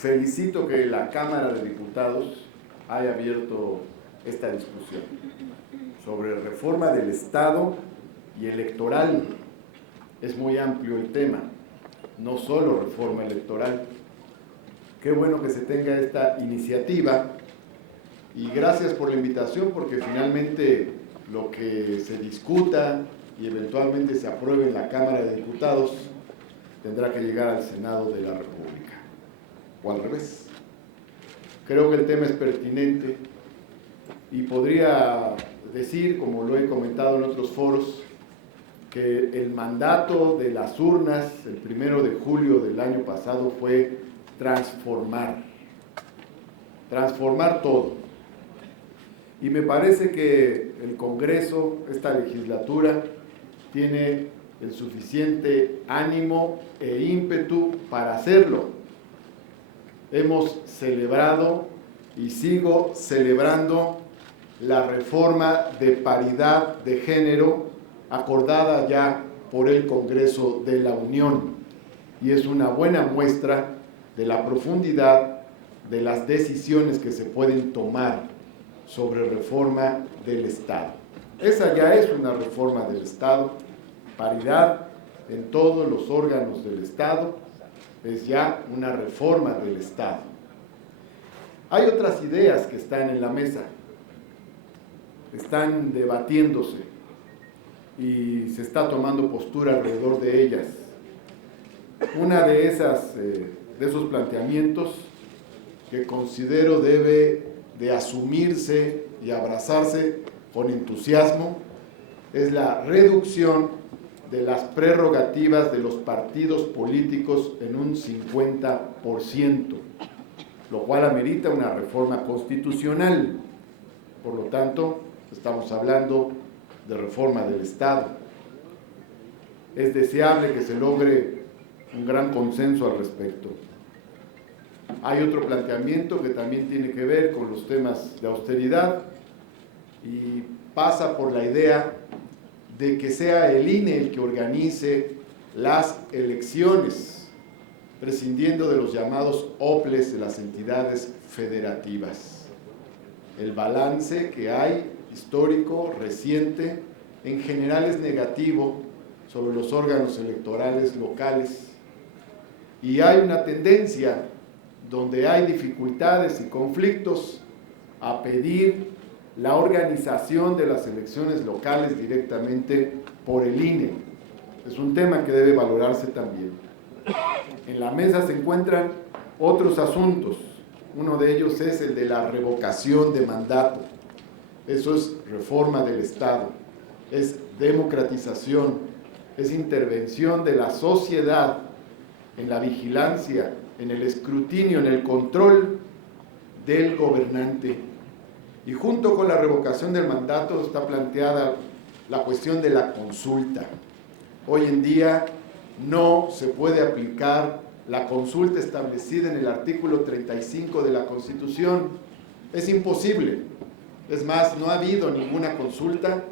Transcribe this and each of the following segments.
felicito que la Cámara de Diputados haya abierto esta discusión sobre reforma del Estado y electoral. Es muy amplio el tema, no solo reforma electoral. Qué bueno que se tenga esta iniciativa y gracias por la invitación, porque finalmente lo que se discuta y eventualmente se apruebe en la Cámara de Diputados tendrá que llegar al Senado de la República, o al revés. Creo que el tema es pertinente y podría decir, como lo he comentado en otros foros, que el mandato de las urnas el 1 de julio del año pasado fue transformar todo. Y me parece que el Congreso, esta legislatura, tiene el suficiente ánimo e ímpetu para hacerlo. Hemos celebrado y sigo celebrando la reforma de paridad de género acordada ya por el Congreso de la Unión, y es una buena muestra de la profundidad de las decisiones que se pueden tomar sobre reforma del Estado. Esa ya es una reforma del Estado. Paridad en todos los órganos del Estado es ya una reforma del Estado. Hay otras ideas que están en la mesa, están debatiéndose y se está tomando postura alrededor de ellas. Una de esos planteamientos que considero debe de asumirse y abrazarse con entusiasmo es la reducción de las prerrogativas de los partidos políticos en un 50%, lo cual amerita una reforma constitucional. Por lo tanto, estamos hablando de reforma del Estado. Es deseable que se logre un gran consenso al respecto. Hay otro planteamiento que también tiene que ver con los temas de austeridad y pasa por la idea de que sea el INE el que organice las elecciones, prescindiendo de los llamados OPLES de las entidades federativas. El balance que hay, histórico, reciente, en general es negativo sobre los órganos electorales locales, y hay una tendencia donde hay dificultades y conflictos a pedir la organización de las elecciones locales directamente por el INE. Es un tema que debe valorarse también. En la mesa se encuentran otros asuntos. Uno de ellos es el de la revocación de mandato. Eso es reforma del Estado, es democratización, es intervención de la sociedad en la vigilancia, en el escrutinio, en el control del gobernante. Y junto con la revocación del mandato está planteada la cuestión de la consulta. Hoy en día no se puede aplicar la consulta establecida en el artículo 35 de la Constitución. Es imposible. Es más, no ha habido ninguna consulta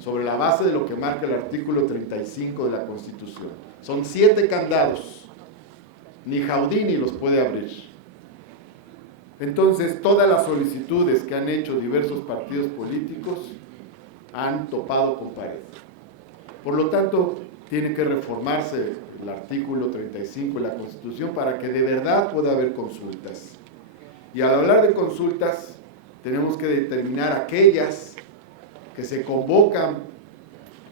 sobre la base de lo que marca el artículo 35 de la Constitución. Son 7 candados. Ni Jaudini los puede abrir. Entonces, todas las solicitudes que han hecho diversos partidos políticos han topado con pared. Por lo tanto, tiene que reformarse el artículo 35 de la Constitución para que de verdad pueda haber consultas. Y al hablar de consultas, tenemos que determinar aquellas que se convocan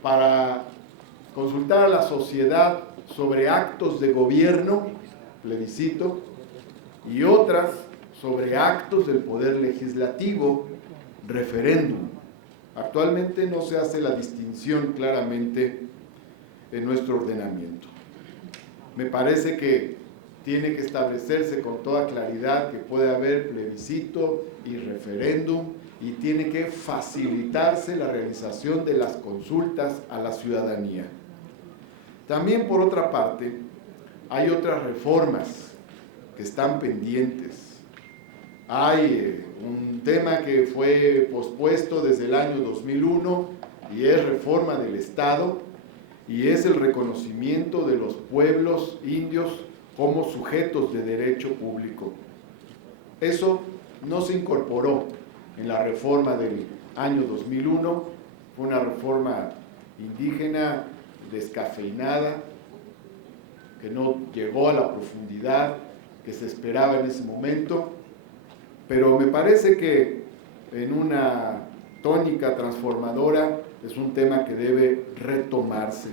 para consultar a la sociedad sobre actos de gobierno, plebiscito, y otras sobre actos del Poder Legislativo, referéndum. Actualmente no se hace la distinción claramente en nuestro ordenamiento. Me parece que tiene que establecerse con toda claridad que puede haber plebiscito y referéndum, y tiene que facilitarse la realización de las consultas a la ciudadanía. También, por otra parte, hay otras reformas que están pendientes. Hay un tema que fue pospuesto desde el año 2001 y es reforma del Estado, y es el reconocimiento de los pueblos indios como sujetos de derecho público. Eso no se incorporó en la reforma del año 2001, fue una reforma indígena, descafeinada, que no llegó a la profundidad que se esperaba en ese momento, pero me parece que en una tónica transformadora es un tema que debe retomarse.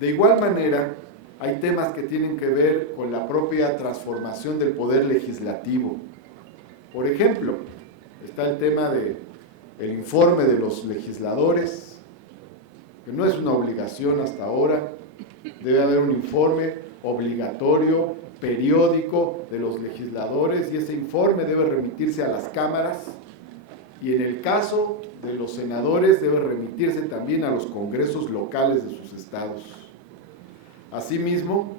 De igual manera, hay temas que tienen que ver con la propia transformación del poder legislativo. Por ejemplo, está el tema del informe de los legisladores, que no es una obligación hasta ahora. Debe haber un informe obligatorio, periódico de los legisladores, y ese informe debe remitirse a las cámaras, y en el caso de los senadores debe remitirse también a los congresos locales de sus estados. Asimismo,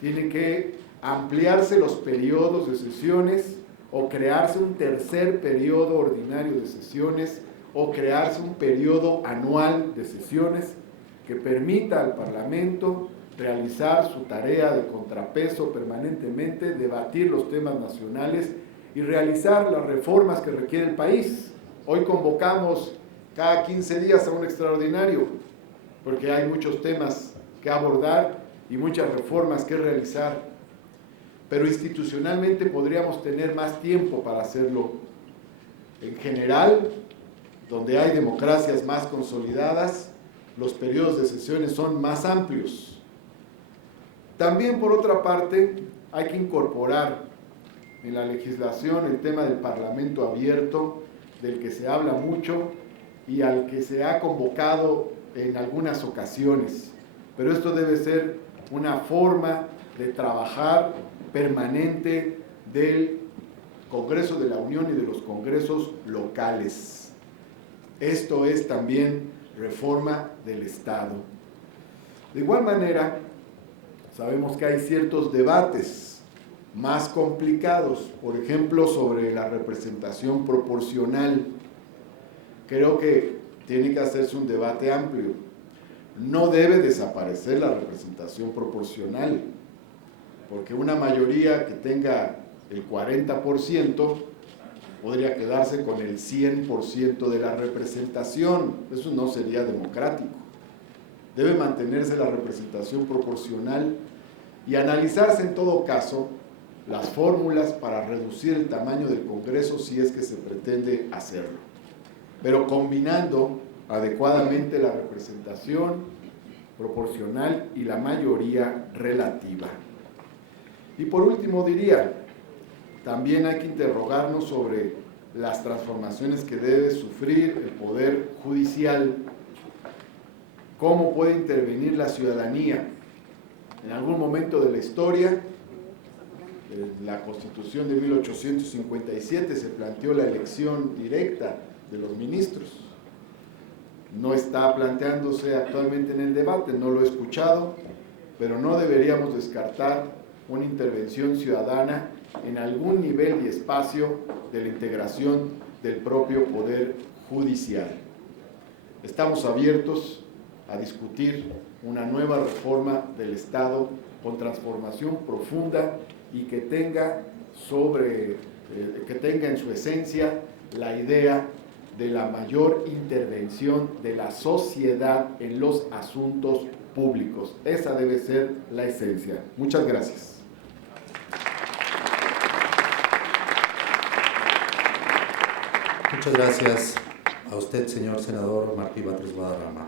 tiene que ampliarse los periodos de sesiones, o crearse un tercer periodo ordinario de sesiones, o crearse un periodo anual de sesiones que permita al Parlamento realizar su tarea de contrapeso permanentemente, debatir los temas nacionales y realizar las reformas que requiere el país. Hoy convocamos cada 15 días a un extraordinario, porque hay muchos temas que abordar y muchas reformas que realizar, pero institucionalmente podríamos tener más tiempo para hacerlo. En general, donde hay democracias más consolidadas, los periodos de sesiones son más amplios. También, por otra parte, hay que incorporar en la legislación el tema del Parlamento abierto, del que se habla mucho y al que se ha convocado en algunas ocasiones. Pero esto debe ser una forma de trabajar permanente del Congreso de la Unión y de los congresos locales. Esto es también reforma del Estado. De igual manera, sabemos que hay ciertos debates más complicados, por ejemplo, sobre la representación proporcional. Creo que tiene que hacerse un debate amplio. No debe desaparecer la representación proporcional, porque una mayoría que tenga el 40% podría quedarse con el 100% de la representación. Eso no sería democrático. Debe mantenerse la representación proporcional y analizarse en todo caso las fórmulas para reducir el tamaño del Congreso si es que se pretende hacerlo, pero combinando adecuadamente la representación proporcional y la mayoría relativa. Y por último diría, también hay que interrogarnos sobre las transformaciones que debe sufrir el Poder Judicial. ¿Cómo puede intervenir la ciudadanía? En algún momento de la historia, en la Constitución de 1857 se planteó la elección directa de los ministros. No está planteándose actualmente en el debate, no lo he escuchado, pero no deberíamos descartar una intervención ciudadana en algún nivel y espacio de la integración del propio Poder Judicial. Estamos abiertos a discutir una nueva reforma del Estado con transformación profunda y que tenga en su esencia la idea de la mayor intervención de la sociedad en los asuntos públicos. Esa debe ser la esencia. Muchas gracias. Muchas gracias a usted, señor senador Martí Batres Guadarrama.